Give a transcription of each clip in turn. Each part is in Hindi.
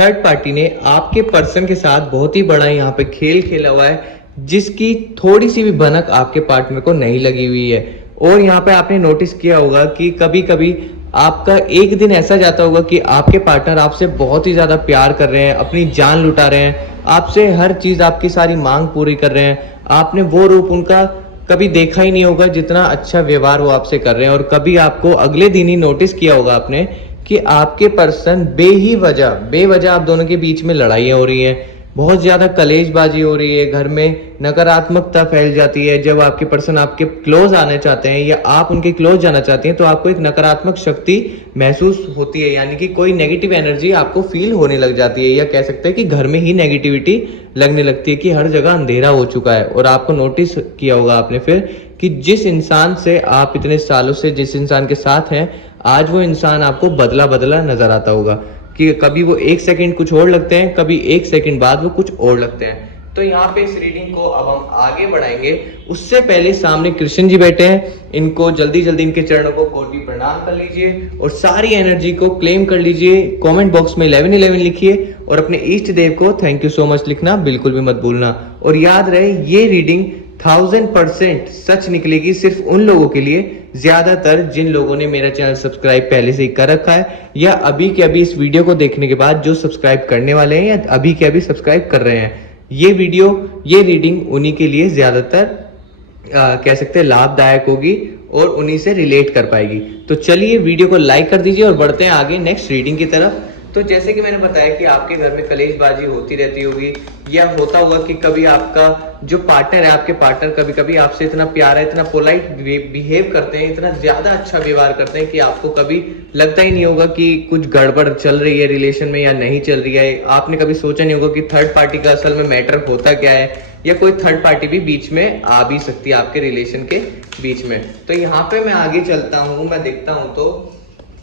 थर्ड पार्टी ने आपके पर्सन के साथ बहुत ही बड़ा यहाँ पे खेल खेला हुआ है, जिसकी थोड़ी सी भी भनक आपके पार्टनर को नहीं लगी हुई है। और यहाँ पे आपने नोटिस किया होगा कि कभी कभी आपका एक दिन ऐसा जाता होगा कि आपके पार्टनर आपसे बहुत ही ज्यादा प्यार कर रहे हैं, अपनी जान लुटा रहे हैं, आपसे हर चीज, आपकी सारी मांग पूरी कर रहे हैं। आपने वो रूप उनका कभी देखा ही नहीं होगा जितना अच्छा व्यवहार वो आपसे कर रहे हैं। और कभी आपको अगले दिन ही नोटिस किया होगा आपने कि आपके पर्सन बेवजह आप दोनों के बीच में लड़ाइयाँ हो रही हैं, बहुत ज्यादा कलेशबाजी हो रही है, घर में नकारात्मकता फैल जाती है। जब आपके पर्सन आपके क्लोज आना चाहते हैं या आप उनके क्लोज जाना चाहते हैं तो आपको एक नकारात्मक शक्ति महसूस होती है, यानी कि कोई नेगेटिव एनर्जी आपको फील होने लग जाती है, या कह सकते हैं कि घर में ही नेगेटिविटी लगने लगती है कि हर जगह अंधेरा हो चुका है। और आपको नोटिस किया होगा आपने फिर कि जिस इंसान से आप इतने सालों से जिस इंसान के साथ हैं, आज वो इंसान आपको बदला बदला नजर आता होगा कि कभी वो एक सेकंड कुछ और लगते हैं, कभी एक सेकंड बाद वो कुछ और लगते हैं। तो यहाँ पे इस रीडिंग को अब हम आगे बढ़ाएंगे, उससे पहले सामने कृष्ण जी बैठे हैं, इनको जल्दी जल्दी इनके चरणों को कोटि प्रणाम कर लीजिए और सारी एनर्जी को क्लेम कर लीजिए। कमेंट बॉक्स में 1111 लिखिए और अपने इष्ट देव को थैंक यू सो मच लिखना बिल्कुल भी मत भूलना। और याद रहे, ये रीडिंग 1000% सच निकलेगी सिर्फ उन लोगों के लिए, ज्यादातर जिन लोगों ने मेरा चैनल सब्सक्राइब पहले से ही कर रखा है, या अभी के अभी इस वीडियो को देखने के बाद जो सब्सक्राइब करने वाले हैं, या अभी के अभी सब्सक्राइब कर रहे हैं। ये रीडिंग उन्हीं के लिए ज्यादातर कह सकते हैं लाभदायक होगी और उन्हीं से रिलेट कर पाएगी। तो चलिए वीडियो को लाइक कर दीजिए और बढ़ते हैं आगे नेक्स्ट रीडिंग की तरफ। तो जैसे कि मैंने बताया कि आपके घर में कलेशबाजी होती रहती होगी, या होता होगा कि कभी आपका जो पार्टनर है, आपके पार्टनर कभी कभी आपसे इतना प्यारा, इतना पोलाइट बिहेव करते हैं, इतना ज्यादा अच्छा व्यवहार करते हैं कि आपको कभी लगता ही नहीं होगा कि कुछ गड़बड़ चल रही है रिलेशन में या नहीं चल रही है। आपने कभी सोचा नहीं होगा कि थर्ड पार्टी का असल में मैटर होता क्या है, या कोई थर्ड पार्टी भी बीच में आ भी सकती है आपके रिलेशन के बीच में। तो यहाँ पे मैं आगे चलता हूँ, मैं देखता हूँ तो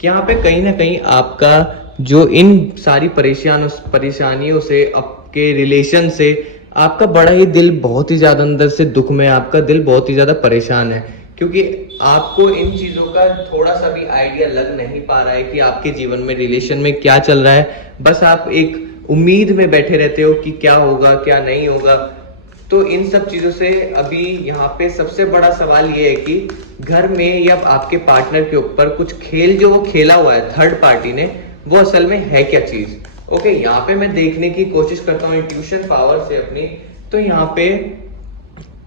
यहाँ पे कहीं ना कहीं आपका जो इन सारी परेशानियों से, आपके रिलेशन से, आपका बड़ा ही दिल बहुत ही ज्यादा अंदर से दुख में, आपका दिल बहुत ही ज्यादा परेशान है, क्योंकि आपको इन चीजों का थोड़ा सा भी आइडिया लग नहीं पा रहा है कि आपके जीवन में रिलेशन में क्या चल रहा है। बस आप एक उम्मीद में बैठे रहते हो कि क्या होगा क्या नहीं होगा। तो इन सब चीजों से अभी यहाँ पे सबसे बड़ा सवाल ये है कि घर में या आपके पार्टनर के ऊपर कुछ खेल जो वो खेला हुआ है थर्ड पार्टी ने, वो असल में है क्या चीज। ओके, यहाँ पे मैं देखने की कोशिश करता हूँ इंट्यूशन पावर से अपनी। तो यहाँ पे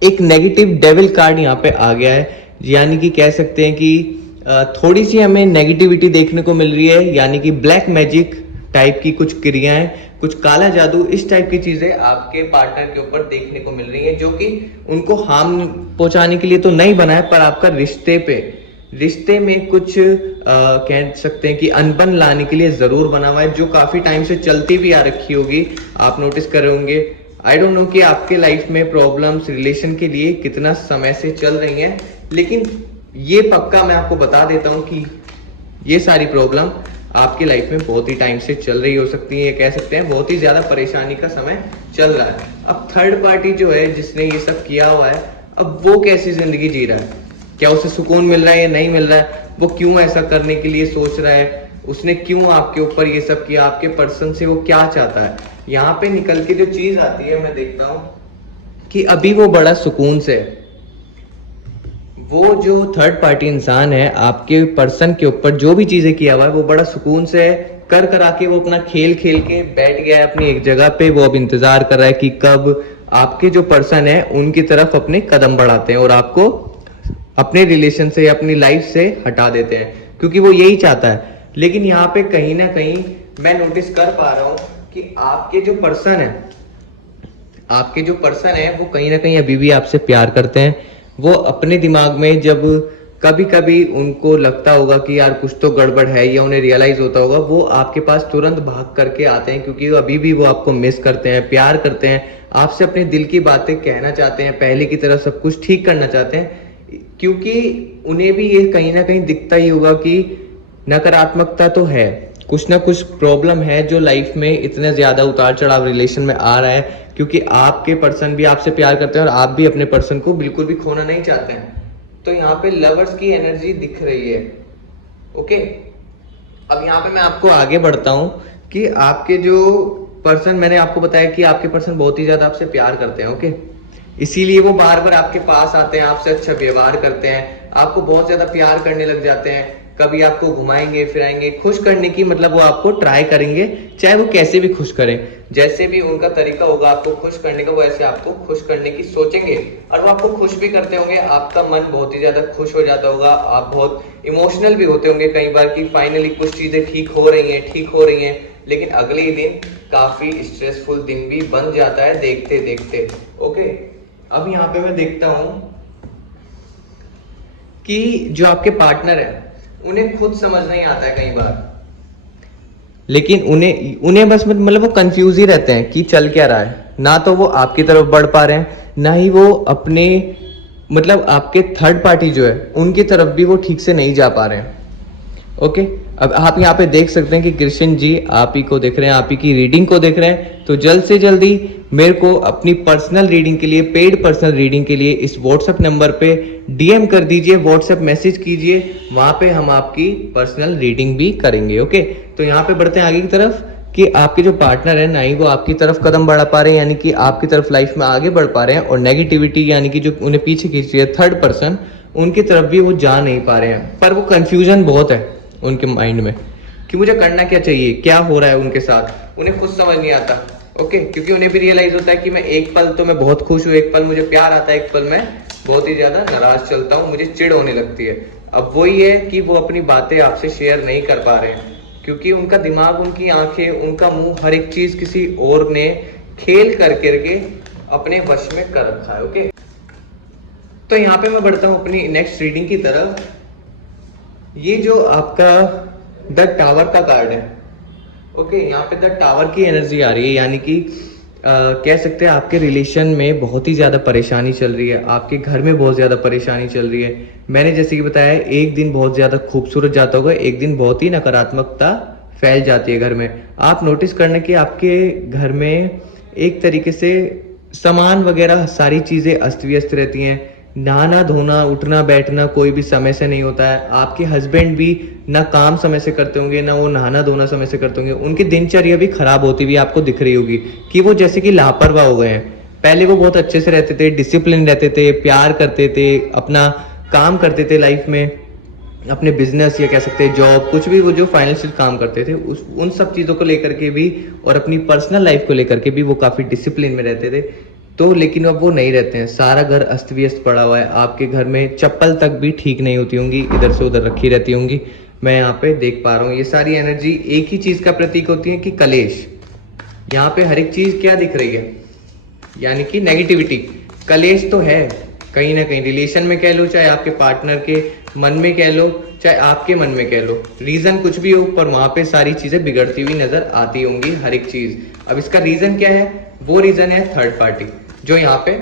एक नेगेटिव डेविल कार्ड यहाँ पे आ गया है, यानी कि कह सकते हैं कि थोड़ी सी हमें नेगेटिविटी देखने को मिल रही है, यानी कि ब्लैक मैजिक टाइप की कुछ क्रियाएं, कुछ काला जादू, इस टाइप की चीजें आपके पार्टनर के ऊपर देखने को मिल रही हैं, जो कि उनको हार्म पहुंचाने के लिए तो नहीं बना है, पर आपका रिश्ते में कुछ कह सकते हैं कि अनबन लाने के लिए जरूर बना हुआ है, जो काफी टाइम से चलती भी आ रखी होगी। आप नोटिस कर रहे होंगे। आई डोंट नो कि आपके लाइफ में प्रॉब्लम्स रिलेशन के लिए कितना समय से चल रही हैं, लेकिन ये पक्का मैं आपको बता देता हूं कि ये सारी प्रॉब्लम आपकी लाइफ में बहुत ही टाइम से चल रही हो सकती है, कह सकते हैं बहुत ही ज्यादा परेशानी का समय चल रहा है। अब थर्ड पार्टी जो है जिसने ये सब किया हुआ है, अब वो कैसी जिंदगी जी रहा है, क्या उसे सुकून मिल रहा है या नहीं मिल रहा है, वो क्यों ऐसा करने के लिए सोच रहा है, उसने क्यों आपके ऊपर ये सब किया, आपके पर्सन से वो क्या चाहता है। यहाँ पे निकल के जो चीज आती है, मैं देखता हूँ कि अभी वो बड़ा सुकून से है। वो जो थर्ड पार्टी इंसान है आपके पर्सन के ऊपर जो भी चीजें किया हुआ है, वो बड़ा सुकून से कर करा के वो अपना खेल खेल के बैठ गया है अपनी एक जगह पे। वो अब इंतजार कर रहा है कि कब आपके जो पर्सन है उनकी तरफ अपने कदम बढ़ाते हैं और आपको अपने रिलेशन से या अपनी लाइफ से हटा देते हैं, क्योंकि वो यही चाहता है। लेकिन यहाँ पे कहीं ना कहीं मैं नोटिस कर पा रहा हूँ कि आपके जो पर्सन है वो कहीं ना कहीं अभी भी आपसे प्यार करते हैं। वो अपने दिमाग में जब कभी कभी उनको लगता होगा कि यार कुछ तो गड़बड़ है, या उन्हें रियलाइज होता होगा, वो आपके पास तुरंत भाग करके आते हैं, क्योंकि अभी भी वो आपको मिस करते हैं, प्यार करते हैं, आपसे अपने दिल की बातें कहना चाहते हैं, पहले की तरह सब कुछ ठीक करना चाहते हैं। क्योंकि उन्हें भी ये कहीं ना कहीं दिखता ही होगा कि नकारात्मकता तो है, कुछ ना कुछ प्रॉब्लम है जो लाइफ में इतने ज्यादा उतार चढ़ाव रिलेशन में आ रहा है, क्योंकि आपके पर्सन भी आपसे प्यार करते हैं और आप भी अपने पर्सन को बिल्कुल भी खोना नहीं चाहते हैं। तो यहाँ पे लवर्स की एनर्जी दिख रही है। ओके, अब यहाँ पे मैं आपको आगे बढ़ता हूँ कि आपके जो पर्सन, मैंने आपको बताया कि आपके पर्सन बहुत ही ज्यादा आपसे प्यार करते हैं, ओके। इसीलिए वो बार बार आपके पास आते हैं, आपसे अच्छा व्यवहार करते हैं, आपको बहुत ज्यादा प्यार करने लग जाते हैं। कभी आपको घुमाएंगे फिराएंगे, खुश करने की मतलब वो आपको ट्राई करेंगे, चाहे वो कैसे भी खुश करें। जैसे भी उनका तरीका होगा आपको खुश करने का, वैसे आपको खुश करने की सोचेंगे, और वो आपको खुश भी करते होंगे। आपका मन बहुत ही ज्यादा खुश हो जाता होगा, आप बहुत इमोशनल भी होते होंगे कई बार कि फाइनली कुछ चीजें ठीक हो रही हैं, ठीक हो रही हैं। लेकिन अगले ही दिन काफी स्ट्रेसफुल दिन भी बन जाता है देखते देखते, ओके। अब यहाँ पे मैं देखता हूं कि जो आपके पार्टनर है उन्हें खुद समझ नहीं आता है कई बार, लेकिन उन्हें उन्हें बस मतलब वो कंफ्यूज ही रहते हैं कि चल क्या रहा है। ना तो वो आपकी तरफ बढ़ पा रहे हैं, ना ही वो अपने मतलब आपके थर्ड पार्टी जो है उनकी तरफ भी वो ठीक से नहीं जा पा रहे हैं, ओके। अब आप यहाँ पे देख सकते हैं कि कृष्ण जी आप ही को देख रहे हैं, आप ही की रीडिंग को देख रहे हैं। तो जल्द से जल्दी मेरे को अपनी पर्सनल रीडिंग के लिए, पेड पर्सनल रीडिंग के लिए इस व्हाट्सएप नंबर पे डीएम कर दीजिए, व्हाट्सएप मैसेज कीजिए, वहां पे हम आपकी पर्सनल रीडिंग भी करेंगे, ओके। तो यहाँ पे बढ़ते हैं आगे की तरफ कि आपके जो पार्टनर है ना ही वो आपकी तरफ कदम बढ़ा पा रहे हैं, यानी कि आपकी तरफ लाइफ में आगे बढ़ पा रहे हैं, और नेगेटिविटी यानी कि जो उन्हें पीछे खींच रही है थर्ड पर्सन, उनकी तरफ भी वो जा नहीं पा रहे हैं। पर वो कंफ्यूजन बहुत है उनके माइंड में कि मुझे करना क्या चाहिए, क्या हो रहा है उनके साथ, उन्हें खुद समझ नहीं आता, ओके। क्योंकि उन्हें भी रियलाइज होता है कि मैं एक पल तो मैं बहुत खुश हूँ, एक पल मुझे प्यार आता है, एक पल मैं बहुत ही ज्यादा नाराज चलता हूँ, मुझे चिढ़ होने लगती है। अब वही है कि वो अपनी बातें आपसे शेयर नहीं कर पा रहे हैं, क्योंकि उनका दिमाग, उनकी आंखें, उनका मुंह, हर एक चीज किसी और ने खेल कर करके अपने वश में कर रखा है, ओके। तो यहाँ पे मैं बढ़ता हूँ अपनी नेक्स्ट रीडिंग की तरफ। ये जो आपका द टावर का कार्ड है, ओके। यहाँ पे द टावर की एनर्जी आ रही है, यानी कि कह सकते हैं आपके रिलेशन में बहुत ही ज्यादा परेशानी चल रही है, आपके घर में बहुत ज्यादा परेशानी चल रही है। मैंने जैसे कि बताया, एक दिन बहुत ज्यादा खूबसूरत जाता होगा, एक दिन बहुत ही नकारात्मकता फैल जाती है घर में। आप नोटिस करना कि आपके घर में एक तरीके से सामान वगैरह सारी चीजें अस्त व्यस्त रहती हैं, नहाना धोना उठना बैठना कोई भी समय से नहीं होता है। आपके हस्बैंड भी ना काम समय से करते होंगे, ना वो नहाना धोना समय से करते होंगे, उनकी दिनचर्या भी खराब होती हुई आपको दिख रही होगी कि वो जैसे कि लापरवाह हो गए हैं। पहले वो बहुत अच्छे से रहते थे, डिसिप्लिन रहते थे, प्यार करते थे, अपना काम करते थे लाइफ में, अपने बिजनेस या कह सकते हैं जॉब, कुछ भी वो जो फाइनेंशियल काम करते थे उन सब चीज़ों को लेकर के भी, और अपनी पर्सनल लाइफ को लेकर के भी वो काफ़ी डिसिप्लिन में रहते थे। तो लेकिन अब वो नहीं रहते हैं, सारा घर अस्त व्यस्त पड़ा हुआ है। आपके घर में चप्पल तक भी ठीक नहीं होती होंगी, इधर से उधर रखी रहती होंगी, मैं यहाँ पे देख पा रहा हूँ। ये सारी एनर्जी एक ही चीज़ का प्रतीक होती है कि कलेश। यहाँ पे हर एक चीज़ क्या दिख रही है, यानी कि नेगेटिविटी, कलेश तो है कहीं ना कहीं, रिलेशन में कह लो, चाहे आपके पार्टनर के मन में कह लो, चाहे आपके मन में कह लो, रीजन कुछ भी हो, पर वहां पे सारी चीजें बिगड़ती हुई नजर आती होंगी हर एक चीज। अब इसका रीजन क्या है? वो रीजन है थर्ड पार्टी, जो यहाँ पे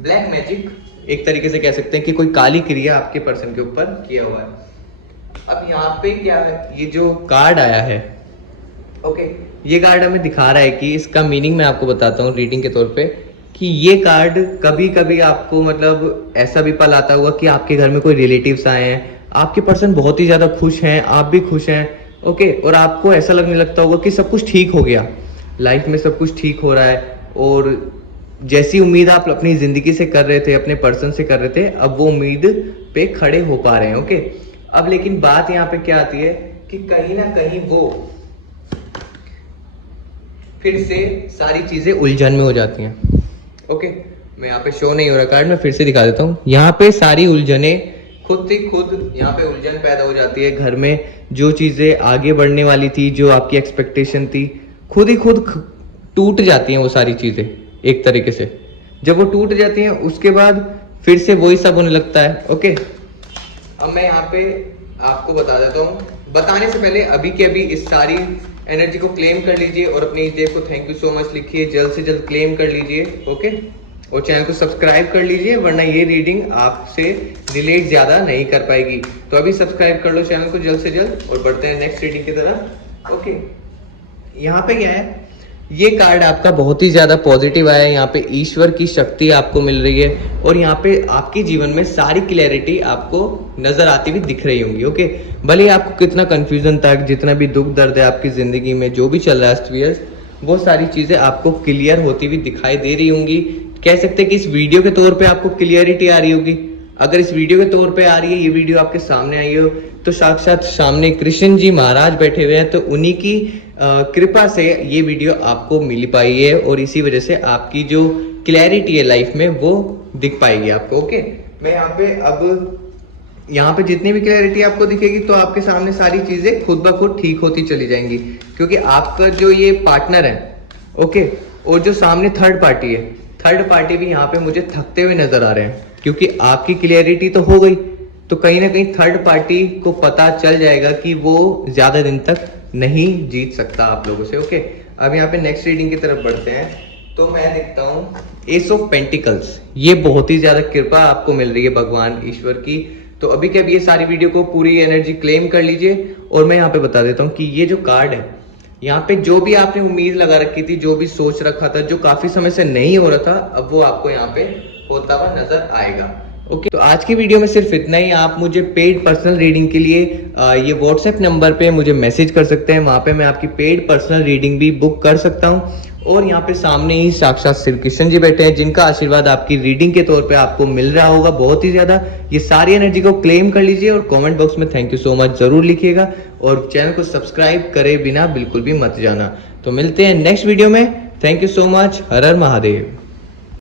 ब्लैक मैजिक एक तरीके से कह सकते हैं कि कोई काली क्रिया आपके पर्सन के ऊपर किया हुआ है। अब यहाँ पे क्या है, ये जो कार्ड आया है, ओके, ये कार्ड हमें दिखा रहा है कि इसका मीनिंग मैं आपको बताता हूँ रीडिंग के तौर पे, कि ये कार्ड कभी कभी आपको मतलब ऐसा भी पल आता होगा कि आपके घर में कोई रिलेटिव्स आए हैं, आपके पर्सन बहुत ही ज्यादा खुश हैं, आप भी खुश हैं, ओके, और आपको ऐसा लगने लगता होगा कि सब कुछ ठीक हो गया, लाइफ में सब कुछ ठीक हो रहा है, और जैसी उम्मीद आप अपनी जिंदगी से कर रहे थे, अपने पर्सन से कर रहे थे, अब वो उम्मीद पे खड़े हो पा रहे हैं, ओके। अब लेकिन बात यहाँ पे क्या आती है कि कहीं ना कहीं वो फिर से सारी चीजें उलझन में हो जाती हैं, ओके। मैं यहाँ पे शो नहीं हो रहा कार्ड, मैं फिर से दिखा देता हूँ। यहाँ पे सारी उलझने खुद ही खुद यहाँ पे उलझन पैदा हो जाती है घर में। जो चीजें आगे बढ़ने वाली थी, जो आपकी एक्सपेक्टेशन थी, खुद ही खुद टूट जाती हैं वो सारी चीजें एक तरीके से। जब वो टूट जाती हैं उसके बाद फिर से वही सब होने लगता है, ओके। अब मैं यहाँ पे आपको बता देता हूँ, बताने से पहले अभी के अभी इस सारी एनर्जी को क्लेम कर लीजिए और अपनी देव को थैंक यू सो मच लिखिए, जल्द से जल्द क्लेम कर लीजिए, ओके। और चैनल को सब्सक्राइब कर लीजिए, वरना ये रीडिंग आपसे रिलेट ज्यादा नहीं कर पाएगी। तो अभी सब्सक्राइब कर लो चैनल को जल्द से जल्द, और बढ़ते हैं नेक्स्ट रीडिंग की तरफ, ओके। यहाँ पे क्या है, ये कार्ड आपका बहुत ही ज्यादा पॉजिटिव आया है। यहाँ पे ईश्वर की शक्ति आपको मिल रही है और यहाँ पे आपके जीवन में सारी क्लैरिटी आपको नजर आती हुई दिख रही होंगी। ओके, भले ही आपको कितना कंफ्यूजन था, जितना भी दुख दर्द है आपकी जिंदगी में, जो भी चल रहा है अस्त, वो सारी चीजें आपको क्लियर होती हुई दिखाई दे रही होंगी। कह सकते हैं कि इस वीडियो के तौर पे आपको क्लियरिटी आ रही होगी। अगर इस वीडियो के तौर पे आ रही है, ये वीडियो आपके सामने आई हो, तो साक्षात सामने कृष्ण जी महाराज बैठे हुए हैं, तो उन्हीं की कृपा से ये वीडियो आपको मिल पाई है और इसी वजह से आपकी जो क्लैरिटी है लाइफ में वो दिख पाएगी आपको। ओके, मैं यहाँ पे जितनी भी क्लैरिटी आपको दिखेगी तो आपके सामने सारी चीजें खुद ब खुद ठीक होती चली जाएंगी, क्योंकि आपका जो ये पार्टनर है, ओके, और जो सामने थर्ड पार्टी है, थर्ड पार्टी भी यहाँ पे मुझे थकते हुए नजर आ रहे हैं, क्योंकि आपकी क्लियरिटी तो हो गई, तो कहीं ना कहीं थर्ड पार्टी को पता चल जाएगा कि वो ज्यादा दिन तक नहीं जीत सकता आप लोगों से। ओके, अब यहाँ पे नेक्स्ट रीडिंग की तरफ बढ़ते हैं, तो मैं देखता हूँ एस ऑफ पेंटिकल्स। ये बहुत ही ज्यादा कृपा आपको मिल रही है भगवान ईश्वर की। तो अभी के अभी ये सारी वीडियो को पूरी एनर्जी क्लेम कर लीजिए और मैं यहाँ पे बता देता हूँ कि ये जो कार्ड है, यहाँ पे जो भी आपने उम्मीद लगा रखी थी, जो भी सोच रखा था, जो काफी समय से नहीं हो रहा था, अब वो आपको यहाँ पे होता हुआ नजर आएगा। ओके, तो आज की वीडियो में सिर्फ इतना ही। आप मुझे पेड पर्सनल रीडिंग के लिए ये व्हाट्सएप नंबर पे मुझे मैसेज कर सकते हैं, वहां पे मैं आपकी पेड पर्सनल रीडिंग भी बुक कर सकता हूँ। और यहाँ पे सामने ही साक्षात श्री कृष्ण जी बैठे हैं, जिनका आशीर्वाद आपकी रीडिंग के तौर पे आपको मिल रहा होगा बहुत ही ज्यादा। ये सारी एनर्जी को क्लेम कर लीजिए और कमेंट बॉक्स में थैंक यू सो मच जरूर लिखिएगा और चैनल को सब्सक्राइब करे बिना बिल्कुल भी मत जाना। तो मिलते हैं नेक्स्ट वीडियो में। Thank you so much. Her her Mahadev.